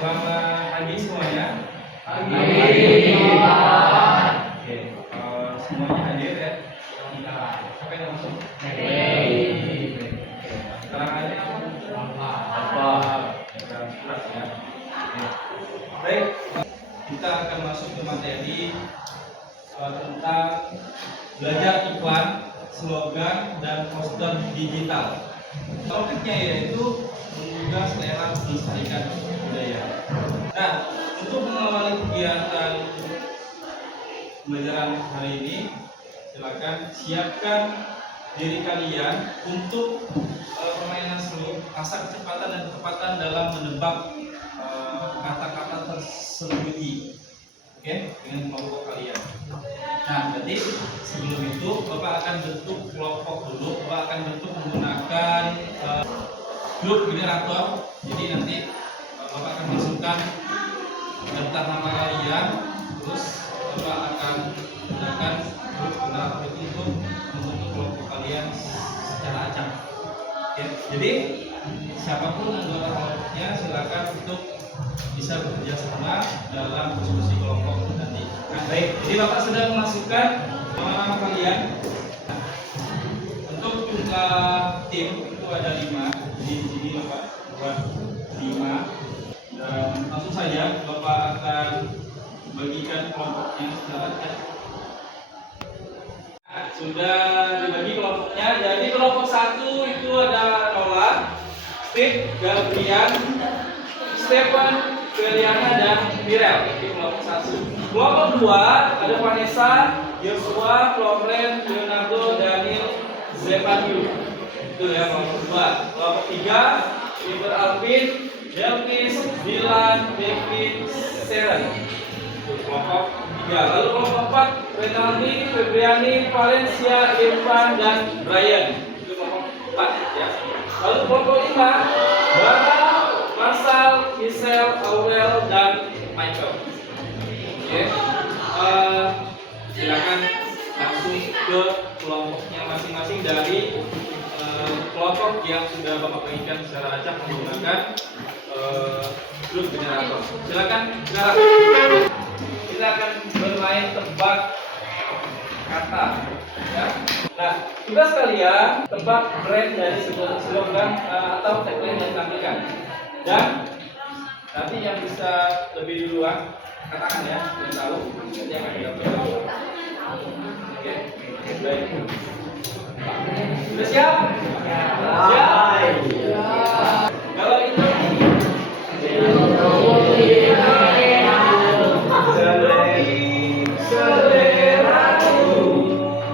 Selamat pagi semuanya. Pagi. Oke, semuanya hadir ya. Siapa yang langsung? Sekarang aja apa? Ya. Baik, kita akan masuk ke materi tentang belajar iklan, slogan, dan poster digital. Topiknya yaitu menggugah selera melestarikan budaya. Nah, untuk mengawali kegiatan pembelajaran hari ini, silakan siapkan diri kalian untuk permainan seru, asal kecepatan dan ketepatan dalam menebak kata-kata tersembunyi. Oke, dengan kelompok kalian. Nah, jadi sebelum itu Bapak akan bentuk kelompok dulu. Bapak akan bentuk menggunakan grup generator. Jadi nanti Bapak akan masukkan daftar nama kalian, terus Bapak akan menggunakan grup generator itu untuk membentuk kelompok kalian secara acak. Oke, jadi siapapun anggota kelompoknya silakan untuk bisa bekerja sama dalam diskusi kelompok nanti. Nah, baik, jadi Bapak sudah memasukkan nama kalian. Nah, untuk jumlah tim itu ada 5. Di sini Bapak buat 5. Dan langsung saja Bapak akan bagikan kelompoknya secara acak. Nah, sudah dibagi kelompoknya. Jadi kelompok 1 itu ada Nola, Steve, Gabrian, Stephen, Feliana, dan Mirel. Di kelompok 1. Kelompok 2 ada Vanessa, Joshua, Florence, Leonardo, Daniel, Zepaniu. Itu ya kelompok 2. Kelompok 3 Iber Alvin, Delvis, Dylan, David, Seren. Itu kelompok 3. Lalu kelompok 4 Renaldi, Febriani, Valencia, Irfan, dan Brian. Itu kelompok 4 ya. Lalu kelompok 5 Bara, Marcel, Michelle, Aurel, dan Michael. Oke, silakan langsung ke kelompoknya masing-masing dari kelompok yang sudah Bapak bagikan secara acak menggunakan grup generator. Silakan sekarang kita akan bermain tebak kata. Ya. Nah, tugas kalian tebak brand dari slogan atau tagline yang ditampilkan. Dan nanti yang bisa lebih duluan katakan ya, yang tahu nanti akan didapatkan. Oke, baik. Sudah siap? Siap. Kalau itu seleraku.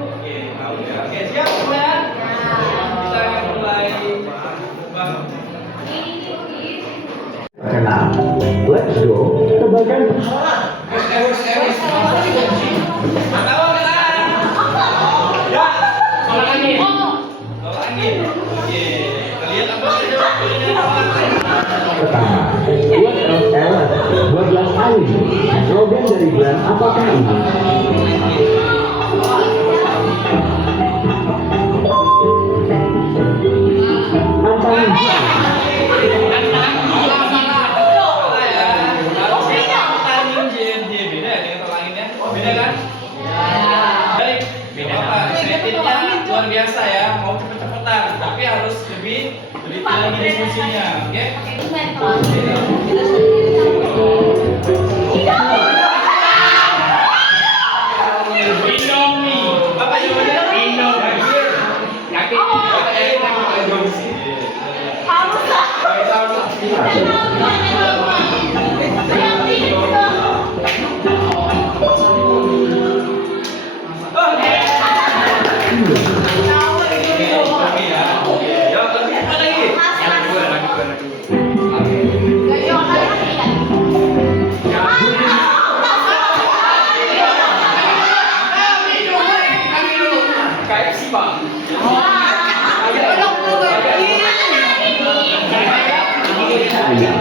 Oke, tahu ya. Oke, siap kemudian kita akan mulai tebak. Kenal, let's go. Tebakan. Tolak angin. Tolak angin. Oke, kalian apa saja? Pertama, buat LS 12 kali. Slogan dari brand apakah ini? Luar biasa ya, mau cepet-cepetan, tapi harus lebih detail lagi diskusinya, oke? Indomie, apa jawabannya? Indomie. Yakin? KFC Pak. Iya.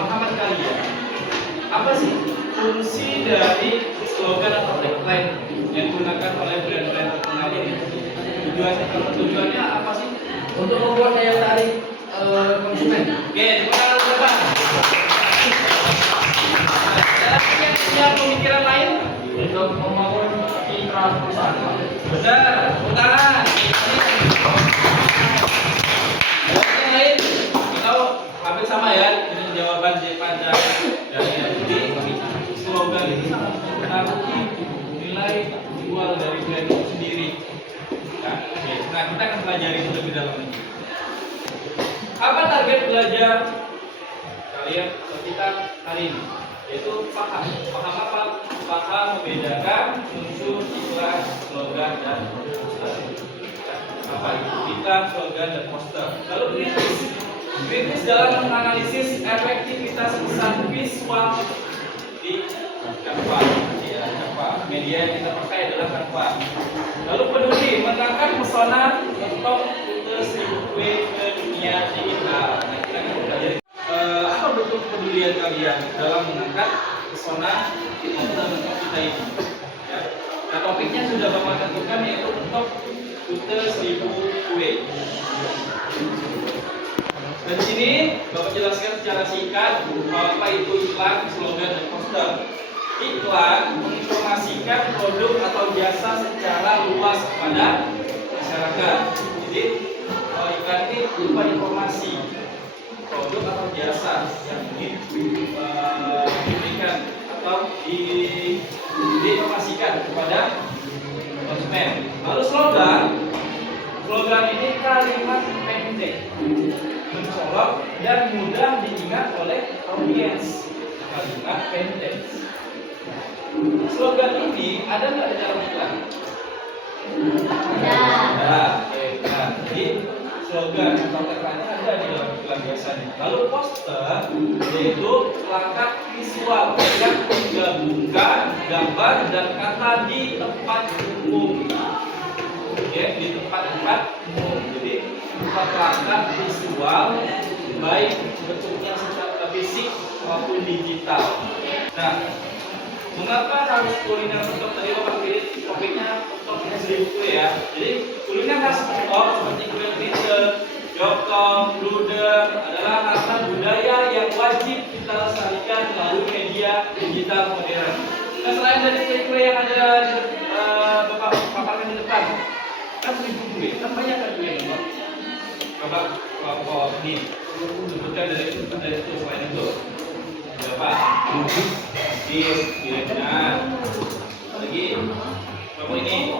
pemahaman kalian, apa sih fungsi dari slogan atau tagline yang digunakan oleh brand-brand terkenal ini? Tujuannya apa sih? Untuk membuat daya tarik konsumen. Oke, diperkenalkan berapa? Ada yang punya pemikiran lain? Untuk membangun citra perusahaan. Benar, tepuk tangan. Ada yang lain? Atau hampir sama ya dengan jawaban pada dari jadi slogan ini sangat mempengaruhi nilai jual dari brand itu sendiri. Nah, oke. Nah, kita akan pelajari itu lebih dalam lagi. Apa target belajar kalian atau kita hari ini? Yaitu paham apa? Paham membedakan unsur iklan, slogan dan poster. Apa itu iklan, slogan dan poster? Lalu kritis dalam menganalisis efektivitas pesan visual di Canva. Ya, Canva. Media yang kita pakai adalah Canva. Lalu peduli menangkan pesona untuk rute 1000W ke dunia digital. Nah, kita akan belajar apa bentuk kepedulian kalian dalam mengangkat pesona untuk kita ini. Ya. Nah, topiknya sudah Bapak tentukan yaitu untuk rute 1000W. Dan di sini Bapak jelaskan secara singkat apa itu iklan, slogan, dan poster. Iklan menginformasikan produk atau jasa secara luas kepada masyarakat. Jadi iklan ini berupa informasi produk atau jasa yang ingin diberikan atau diinformasikan kepada konsumen. Lalu slogan ini kalimat pendek, mencolok dan mudah diingat oleh audiens. Kalimat pendek. Slogan ini ada nggak di dalam iklan? Ada. Nah, jadi slogan atau tagline ada di dalam iklan biasanya. Lalu poster yaitu plakat visual yang menggabungkan gambar dan kata di tempat umum. Ya, di tempat-tempat umum. Jadi plakat visual baik bentuknya secara fisik maupun digital. Nah, mengapa harus kuliner untuk tadi Bapak pilih topiknya untuk buku ya? Jadi kuliner khas Pokok seperti kue Prince, Jokong, Luder adalah harta budaya yang wajib kita lestarikan melalui media digital modern. Nah, selain dari kue-kue yang ada Bapak paparkan di depan, kan kue, kan banyak kan kue Bapak ini sebutkan dari itu selain itu. Berapa? Benar. Lagi, kamu ini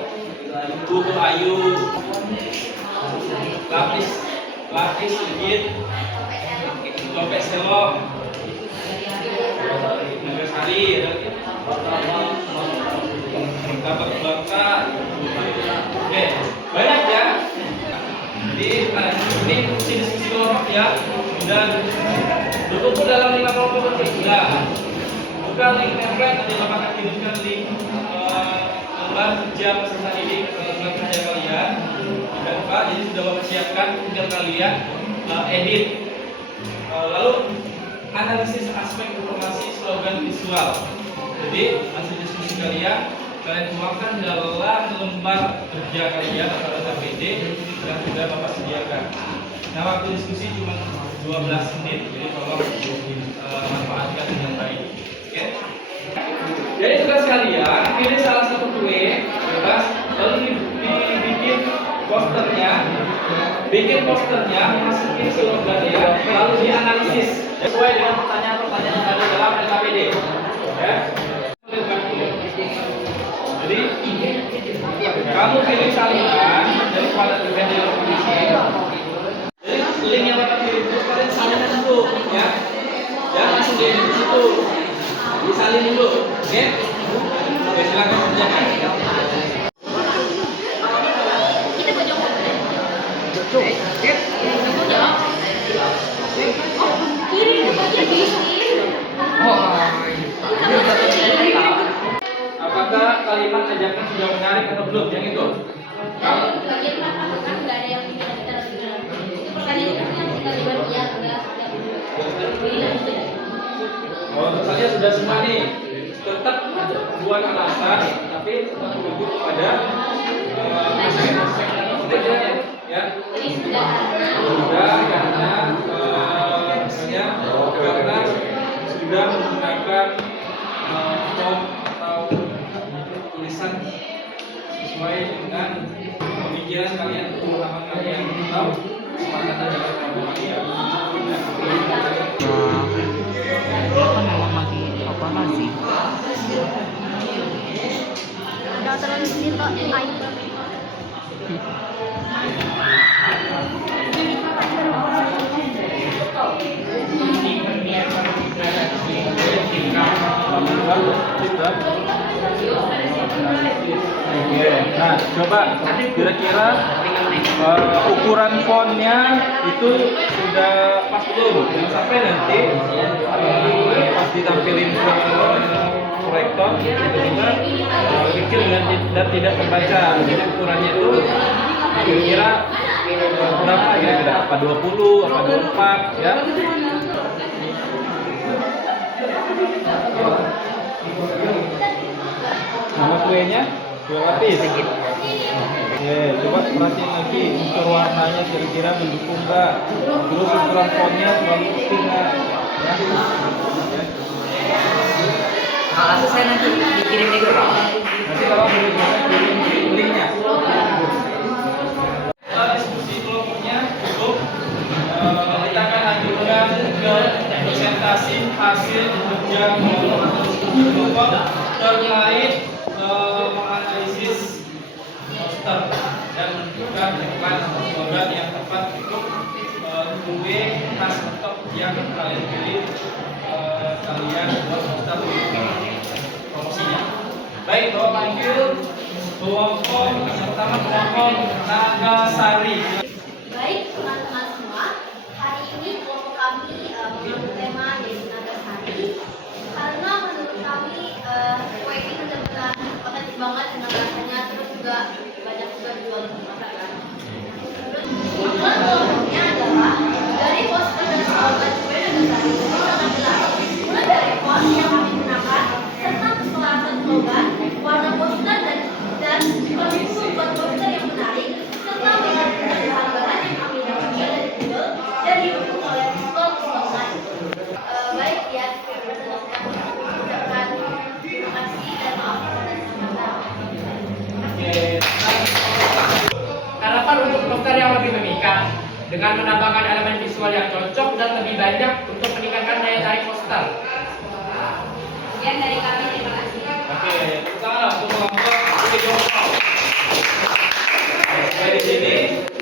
bubur ayu, lapis sedikit, dompet selop, Nagasari, dapat bangka. Oke, banyak ya. Jadi ini diskusi kelompok ya, dan berkumpul dalam 5 kelompok penting. Nah, bukan link template nanti Bapak akan kirimkan link lembar kerja peserta didik lembar kerja kalian. Jangan lupa, jadi sudah Bapak siapkan, tinggal kalian edit. Lalu analisis aspek informasi slogan visual. Jadi hasil diskusi kalian tuangkan dalam lembar kerja kalian atau APD yang sudah Bapak sediakan. Nah, waktu diskusi cuma 12 menit, jadi tolong manfaatkan dengan baik. Oke? Jadi tugas kalian pilih salah satu kue, bebas, lalu dibikin posternya, masukin slogannya, lalu dianalisis sesuai dengan pertanyaan-pertanyaan yang ada dalam LKPD. Ya. Jadi kamu pilih salinan daripada terjadi kompetisi. Jadi link yang Bapak kirim itu kalian salinan dulu, ya. Jangan langsung di situ, disalin dulu, oke? Oke, silakan kerjakan. Apakah kalimat ajakan sudah menarik atau belum? Yang itu? Kalau bagian apa kan nggak ada yang kita itu pertanyaan yang kita lihat ya enggak. sudah semua nih, tetap buat alasan, tapi tetap merujuk kepada aspek-aspek ya. Jadi sudah Karena misalnya karena sudah menggunakan font atau tulisan sesuai dengan pemikiran kalian, pemahaman kalian atau kesepakatan dengan kelompok kalian. ada terlalu dito ay Nah, coba kira-kira ukuran fontnya itu sudah pas belum? Jangan sampai nanti pas ditampilin ke proyektor tiba-tiba kecil dan tidak terbaca. Jadi ukurannya itu kira-kira berapa kira-kira? Apa 20, apa 24 ya? Nama kuenya kue lapis. Oke, coba perhatiin lagi unsur warnanya kira-kira mendukung nggak? Terus ukuran fontnya terlalu kecil nggak? Ya. Kalau saya nanti dikirim di grup. Nanti kalau kirim linknya. Diskusi kelompoknya cukup. Kita akan lanjutkan ke presentasi hasil kerja kelompok terkait menganalisis poster dan menentukan slogan yang tepat untuk kue khas mentok yang kalian pilih, kalian buat poster promosinya. Baik, bawa panggil kelompok yang pertama, kelompok Nagasari. baik teman-teman semua. Hari ini kelompok kami mengambil tema yaitu Nagasari karena menurut kami kue ini benar-benar otentik banget dengan rasanya, terus juga banyak juga dijual di masyarakat. Terus kebetulan kelompoknya adalah dari poster dan slogan kue Nagasari ini sangat jelas, mulai dari font yang kami gunakan serta kesepakatan slogan, warna poster dan kondisi buat poster yang menarik serta menggabungkan bahan-bahan yang kami dapatkan dari Google dan didukung oleh pistol lain. Baik ya, saya ucapkan terima kasih dan maaf atas kesempatan. Harapan untuk poster yang lebih memikat dengan menambahkan elemen visual yang cocok dan lebih banyak untuk meningkatkan daya tarik poster. Sekian dari kami, terima kasih. Oke, pertama untuk kelompok Tiongkok. Dari sini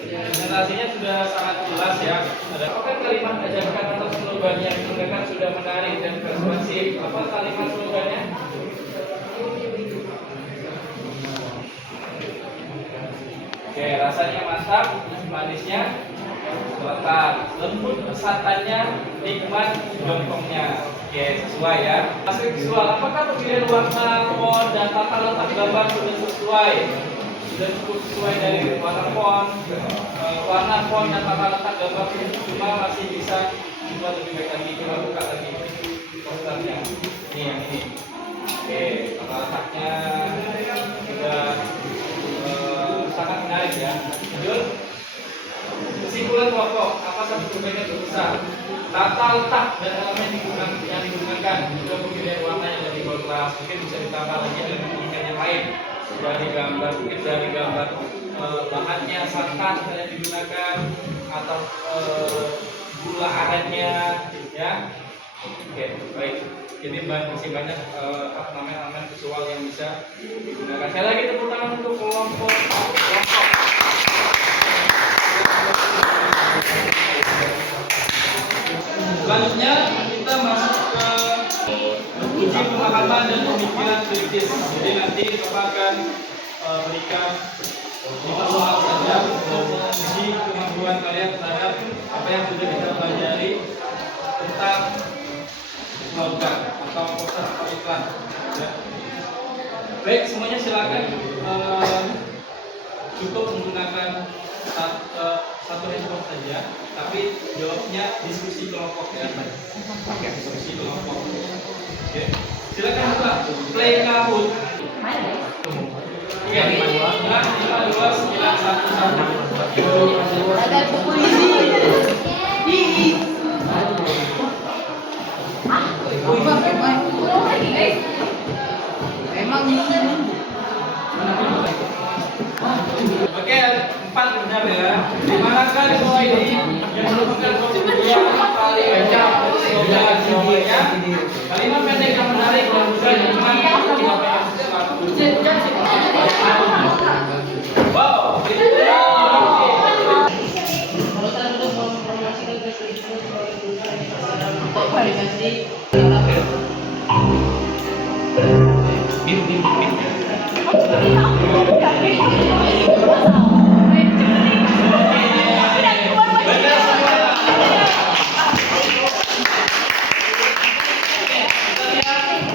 presentasinya sudah sangat jelas ya. Ada apakah kalimat ajakan atau slogan yang digunakan sudah menarik dan persuasif? Apa kalimat slogannya? Oke, rasanya mantap, manisnya melekat, lembut pesatannya, nikmat jongkongnya. Oke, sesuai ya. Hasil visual, apakah pemilihan warna, font, dan tata letak gambar sudah sesuai? Sudah cukup sesuai dari warna font, dan tata letak gambar, cuma masih bisa dibuat lebih baik lagi. Coba buka lagi posternya. Ini yang ini. Oke, tata letaknya sudah sangat menarik ya. Lanjut. Kesimpulan kelompok, apa satu perbedaan terbesar? Tata letak dan elemen yang digunakan, juga pemilihan warna yang lebih kontras. Mungkin bisa ditambah lagi elemen pemilihan yang lain dari gambar, mungkin dari gambar bahannya, santan yang digunakan atau gula arennya, ya. Oke, baik. Jadi masih banyak elemen visual yang bisa digunakan. Saya lagi tepuk tangan untuk kelompok. Selanjutnya kita masuk ke uji pemahaman dan pemikiran kritis. Jadi nanti Bapak akan berikan 5 soal saja untuk menguji kemampuan kalian terhadap apa yang sudah kita pelajari tentang slogan atau poster atau iklan. Ya. Baik, semuanya silakan cukup menggunakan satu handphone saja, tapi jawabnya diskusi kelompok ya. Diskusi kelompok. Oke. Oke. Silakan buka play Kahoot. Oke, 5, 4, 3, 2, 1. Ada buku ini. Oke, 4 benar ya. Dimanakah di bawah ini yang merupakan kemudian paling banyak slogan jawabannya? Kalimat pendek yang menarik dan bisa diingat siapa yang selalu. Wow,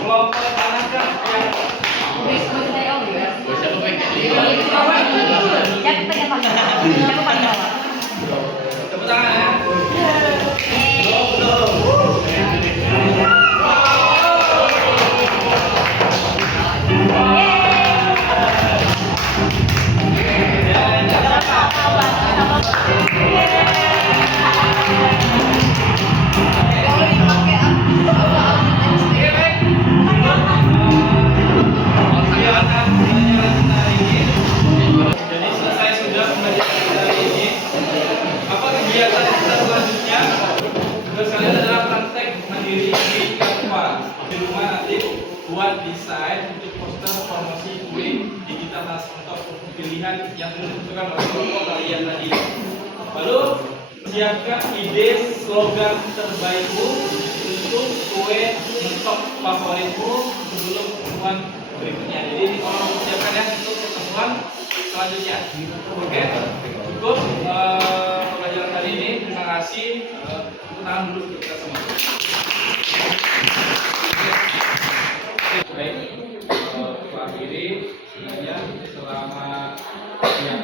kelompok manakah yang tepuk tangan ya? Jadi selesai sudah pembelajaran hari ini. Apa kegiatan kita selanjutnya? Tugas kalian adalah praktek mandiri di Canva. Di rumah nanti buat desain untuk poster promosi kue digital untuk pilihan yang sudah ditentukan oleh kelompok kalian tadi. Lalu siapkan ide slogan terbaikmu untuk kue mentok favoritmu sebelum pertemuan berikutnya. Jadi tolong siapkan ya untuk pertemuan selanjutnya. Oke, cukup pelajaran kali ini. Terima kasih. Tepuk tangan dulu kita semua. Baik, akhiri semuanya selamat siang.